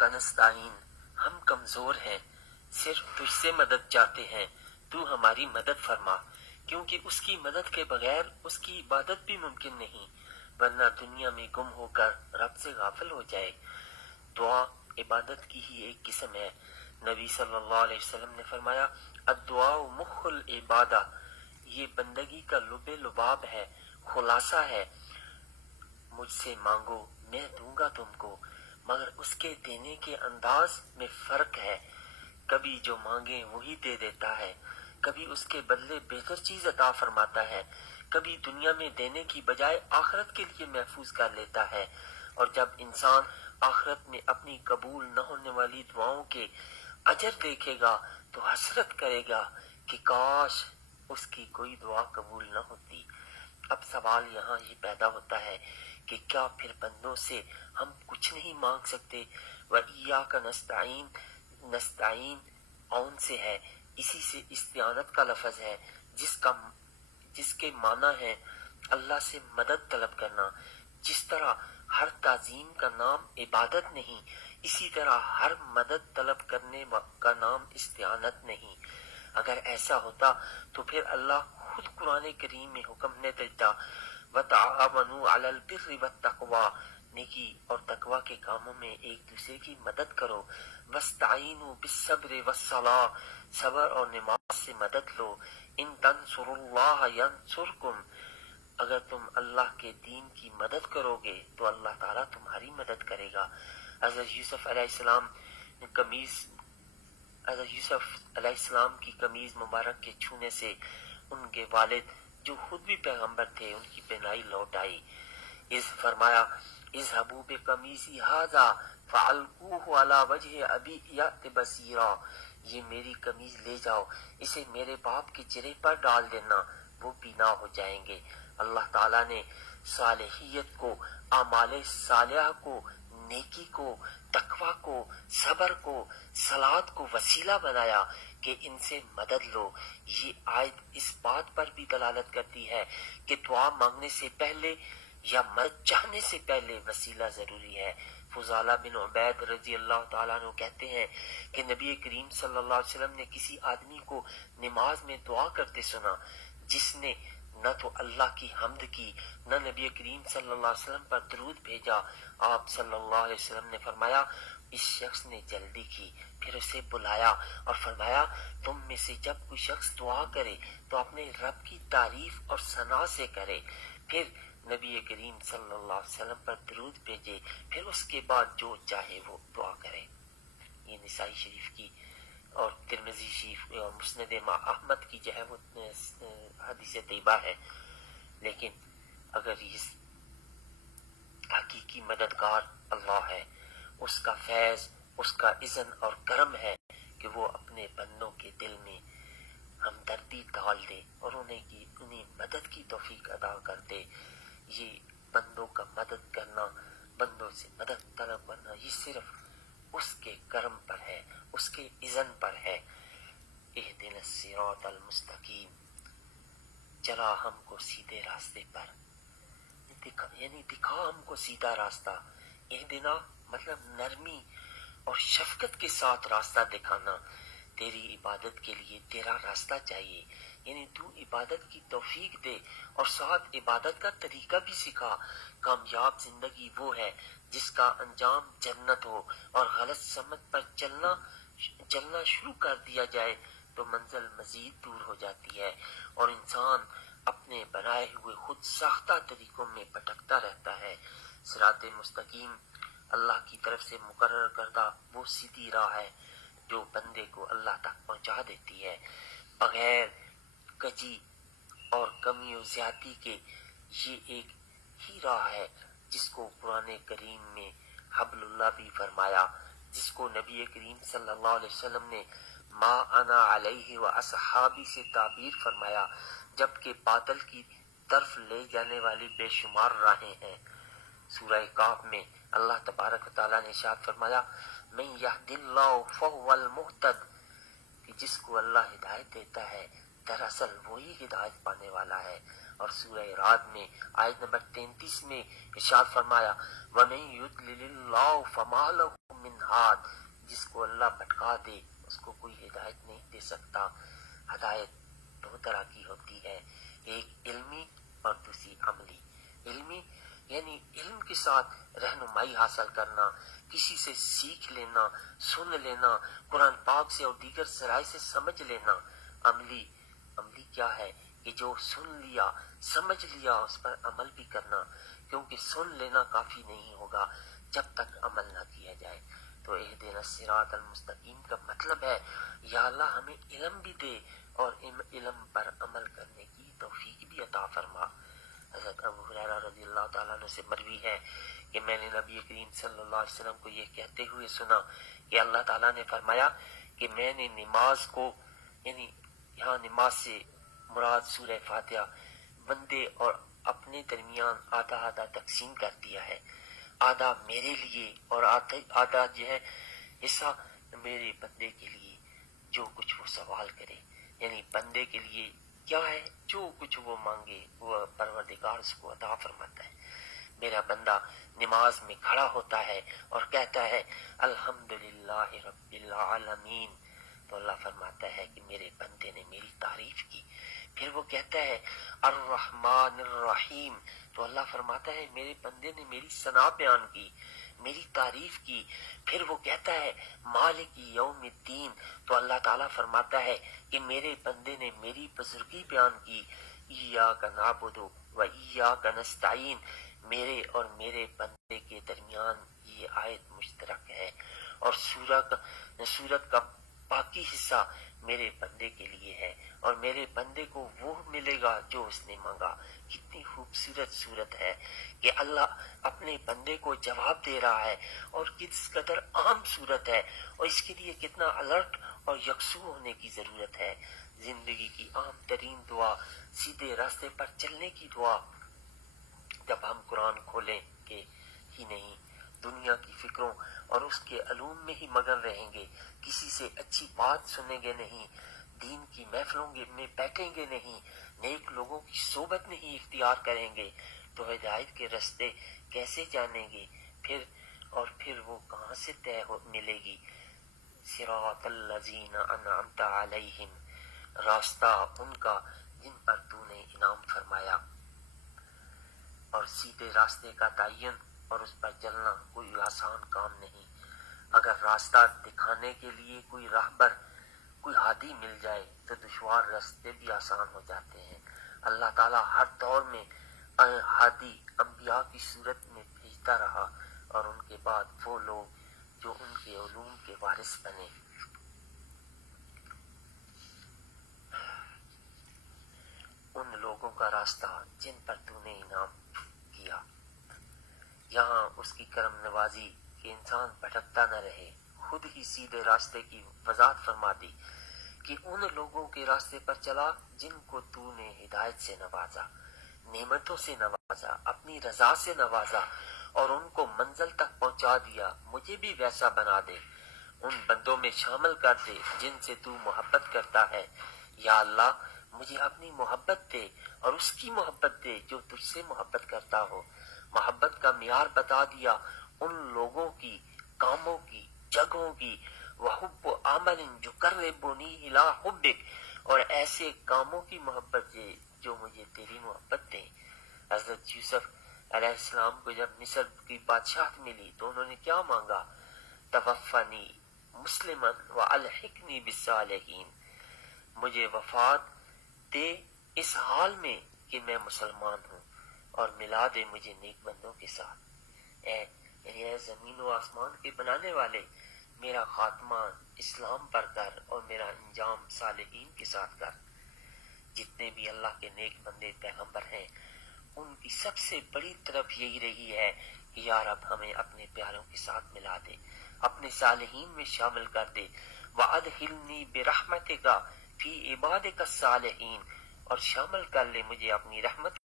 इय्याका नस्ताईन, हम कमजोर हैं, सिर्फ तुझसे मदद चाहते हैं, तू हमारी मदद फरमा, क्योंकि उसकी मदद के बगैर उसकी इबादत भी मुमकिन नहीं, वरना दुनिया में गुम होकर रब से गाफिल हो जाए। दुआ इबादत की ही एक किस्म है। नबी सल्लल्लाहु अलैहि वसल्लम ने फरमाया, अद्दुआ मुख्खुल इबादा, ये बंदगी का लुबे लुबाब है, खुलासा है। मुझसे मांगो, मैं दूंगा तुमको, मगर उसके देने के अंदाज में फर्क है। कभी जो मांगे वही दे देता है, कभी उसके बदले बेहतर चीज अता फरमाता है, कभी दुनिया में देने की बजाय आखिरत के लिए महफूज कर लेता है। और जब इंसान आखिरत में अपनी कबूल न होने वाली दुआओं के अजर देखेगा तो हसरत करेगा कि काश उसकी कोई दुआ कबूल न होती। अब सवाल यहाँ ये पैदा होता है कि क्या फिर बंदों से हम कुछ नहीं मांग सकते? व इय्याका नस्ताईन, नस्ताईन औन से है, इसी से इस्तिआनत का लफ्ज है, जिसके माना है अल्लाह से मदद तलब करना। जिस तरह हर ताजीम का नाम इबादत नहीं, इसी तरह हर मदद तलब करने का नाम इस्तिआनत नहीं। अगर ऐसा होता तो फिर अल्लाह खुद कुरान करीम में हुक्म ने देता, वतआवनु अलल बिर्रि वत्तक़वा, नेकी और तकवा के कामों में एक दूसरे की मदद करो। वस्ताईनु बिस्सब्रि वस्सलाह, सब्र और नमाज से मदद लो। इन तंसुरुल्लाह यंसुरकुम, अगर तुम अल्लाह के दीन की मदद करोगे तो अल्लाह ताला तुम्हारी मदद करेगा। हज़रत यूसुफ अलैहिस्सलाम की कमीज मुबारक के छूने से उनके वालिद जो खुद भी पैगंबर थे उनकी बिनाई लौट आई। इस फरमाया, इज़हबू बिकमीज़ी हाज़ा फ़अल्क़ूहु अला वजहि अबी याति बसीरा, ये मेरी कमीज ले जाओ, इसे मेरे बाप के चेहरे पर डाल देना, वो बीना हो जाएंगे। अल्लाह ताला ने सालिहियत को, आमाले सालिहा को, नेकी को, तकवा को, सबर को, सलात को वसीला बनाया कि इनसे मदद लो। ये आयत इस बात पर भी दलालत करती है कि दुआ मांगने से पहले या मदद चाहने से पहले वसीला जरूरी है। फुजाला बिन उबैद रजी अल्लाह ताला अन्हु कहते हैं कि नबी करीम सल्लल्लाहु अलैहि वसल्लम ने किसी आदमी को नमाज में दुआ करते सुना, जिसने न तो अल्लाह की हम्द की, न नबी करीम सल्लल्लाहु अलैहि वसल्लम पर दरूद भेजा। आप सल्लल्लाहु अलैहि वसल्लम ने फरमाया, इस शख्स ने जल्दी की। फिर उसे बुलाया और फरमाया, तुम में से जब कोई शख्स दुआ करे तो अपने रब की तारीफ और सना से करे, फिर नबी करीम सल्लल्लाहु अलैहि वसल्लम पर दरूद भेजे, फिर उसके बाद जो चाहे वो दुआ करे। ये निसाई शरीफ की और तिरमिज़ी शरीफ और मुस्नद इमाम अहमद की जो है वो हदीस तैयबा है। लेकिन अगर ये हकीकी मददगार अल्लाह है, उसका फैज, उसका इज़्न और करम है कि वो अपने बंदों के दिल में हमदर्दी डाल दे और उन्हें मदद की तौफीक अदा कर दे। ये बंदों का मदद करना, बंदों से मदद तलब करना, ये सिर्फ उसके करम पर है, उसके इज़्न पर है। इहदिनस सिरातल मुस्तकीम, चला हमको सीधे रास्ते पर, यानी दिखा हमको सीधा रास्ता। इहदिना मतलब नरमी और शफकत के साथ रास्ता दिखाना। तेरी इबादत के लिए तेरा रास्ता चाहिए, यानी तू इबादत की तौफीक दे और साथ इबादत का तरीका भी सिखा। कामयाब जिंदगी वो है जिसका अंजाम जन्नत हो, और गलत समझ पर चलना शुरू कर दिया जाए तो मंजिल मजीद दूर हो जाती है और इंसान अपने बनाए हुए खुद साख्ता तरीकों में भटकता रहता है। सिराते मुस्तकीम अल्लाह की तरफ से मुकर्रर करदा वो सीधी राह है जो बंदे को अल्लाह तक पहुंचा देती है, बगैर कजी और कमी और ज्यादती के। ये एक ही राह है जिसको कुरान करीम में हब्लुल्लाह भी फरमाया, जिसको नबी करीम सल्लल्लाहु अलैहि वसल्लम ने मा अना अलैहि व असहाबी से ताबीर फरमाया, जबकि बादल की तरफ ले जाने वाली बेशुमार राहें हैं। सूरह काफ में अल्लाह तबारक व तआला ने इरशाद फरमाया, मैं यहदिल्लाहु फहुवल मुहतद, कि जिसको अल्लाह हिदायत देता है दरअसल वही हिदायत पाने वाला है। और सूरह राद में आयत नंबर 33 में इरशाद फरमाया, वमन युद्लिलिल्लाहु फमा लहु من ہاد، جس کو اللہ بھٹکا دے اس کو کوئی ہدایت نہیں دے سکتا۔ ہدایت دو طرح کی ہوتی ہے، ایک علمی اور دوسری عملی۔ علمی یعنی علم کے ساتھ رہنمائی حاصل کرنا، کسی سے سیکھ لینا، سن لینا، قرآن پاک سے اور دیگر ذرائع سے سمجھ لینا۔ عملی کیا ہے کہ جو سن لیا سمجھ لیا اس پر عمل بھی کرنا، کیونکہ سن لینا کافی نہیں ہوگا جب تک عمل نہ کیا جائے۔ تو اہدنا الصراط المستقیم کا مطلب ہے یا اللہ ہمیں علم بھی دے اور علم پر عمل کرنے کی توفیق بھی عطا فرما۔ حضرت ابو ہریرہ رضی اللہ تعالیٰ عنہ سے مروی ہے کہ میں نے نبی کریم صلی اللہ علیہ وسلم کو یہ کہتے ہوئے سنا کہ اللہ تعالیٰ نے فرمایا کہ میں نے نماز کو، یعنی یہاں نماز سے مراد سورہ فاتحہ، بندے اور اپنے درمیان آدھا آدھا تقسیم کر دیا ہے، آدھا میرے لیے اور آدھا جو ہے حصہ میرے بندے کے لیے، جو کچھ وہ سوال کرے، یعنی بندے کے لیے کیا ہے، جو کچھ وہ مانگے وہ پروردگار اس کو عطا فرماتا ہے۔ میرا بندہ نماز میں کھڑا ہوتا ہے اور کہتا ہے الحمدللہ رب العالمین، تو اللہ فرماتا ہے کہ میرے بندے نے میری تعریف کی۔ پھر وہ کہتا ہے الرحمن الرحیم، تو اللہ فرماتا ہے میرے بندے نے میری ثنا بیان کی، میری تعریف کی۔ پھر وہ کہتا ہے مالک یوم الدین، تو اللہ تعالیٰ فرماتا ہے کہ میرے بندے نے میری بزرگی بیان کی۔ ایاک نعبد و ایاک نستعین، میرے اور میرے بندے کے درمیان یہ آیت مشترک ہے، اور سورت کا باقی حصہ میرے بندے کے لیے ہے، اور میرے بندے کو وہ ملے گا جو اس نے مانگا۔ کتنی خوبصورت صورت ہے کہ اللہ اپنے بندے کو جواب دے رہا ہے، اور کس قدر عام صورت ہے، اور اس کے لیے کتنا الرٹ اور یکسو ہونے کی ضرورت ہے۔ زندگی کی عام ترین دعا، سیدھے راستے پر چلنے کی دعا، جب ہم قرآن کھولیں گے ہی نہیں، دنیا کی فکروں اور اس کے علوم میں ہی مگن رہیں گے، کسی سے اچھی بات سنیں گے نہیں، دین کی محفلوں میں بیٹھیں گے نہیں، نیک لوگوں کی صحبت نہیں اختیار کریں گے، تو ہدایت کے راستے کیسے جانیں گے؟ پھر وہ کہاں سے طے ملے گی؟ صراط الذین انعمت علیہم، راستہ ان کا جن پر تو نے انعام فرمایا۔ اور سیدھے راستے کا تعین اور اس پر چلنا کوئی آسان کام نہیں۔ اگر راستہ دکھانے کے لیے کوئی راہبر، کوئی ہادی مل جائے تو دشوار راستے بھی آسان ہو جاتے ہیں۔ اللہ تعالیٰ ہر دور میں ہادی انبیاء کی صورت میں بھیجتا رہا، اور ان کے بعد وہ لوگ جو ان کے علوم کے وارث بنے۔ ان لوگوں کا راستہ جن پر تو نے انعام کیا۔ یہاں اس کی کرم نوازی کہ انسان بھٹکتا نہ رہے، خود ہی سیدھے راستے کی وضاحت فرما دی کہ ان لوگوں کے راستے پر چلا جن کو تو نے ہدایت سے نوازا، نعمتوں سے نوازا، اپنی رضا سے نوازا، اور ان کو منزل تک پہنچا دیا۔ مجھے بھی ویسا بنا دے، ان بندوں میں شامل کر دے جن سے تو محبت کرتا ہے۔ یا اللہ مجھے اپنی محبت دے اور اس کی محبت دے جو تجھ سے محبت کرتا ہو۔ محبت کا معیار بتا دیا ان لوگوں کی، کاموں کی، جگہوں کی، وحب عمل یقربنی الی حبک، اور ایسے کاموں کی محبت دے جو مجھے تیری محبت دیں۔ حضرت یوسف علیہ السلام کو جب مصر کی بادشاہت ملی تو انہوں نے کیا مانگا؟ توفنی مسلما والحقنی بالصالحین، مجھے وفات دے اس حال میں کہ میں مسلمان ہوں، اور ملا دے مجھے نیک بندوں کے ساتھ۔ اے زمین و آسمان کے بنانے والے، میرا خاتمہ اسلام پر کر اور میرا انجام صالحین کے ساتھ کر۔ جتنے بھی اللہ کے نیک بندے پیغمبر ہیں ان کی سب سے بڑی طرف یہی رہی ہے کہ یا رب ہمیں اپنے پیاروں کے ساتھ ملا دے، اپنے صالحین میں شامل کر دے۔ وَأَدْخِلْنِي بِرَحْمَتِكَ فِي عِبَادِكَ الصَّالِحِينَ، اور شامل کر لے مجھے اپنی رحمت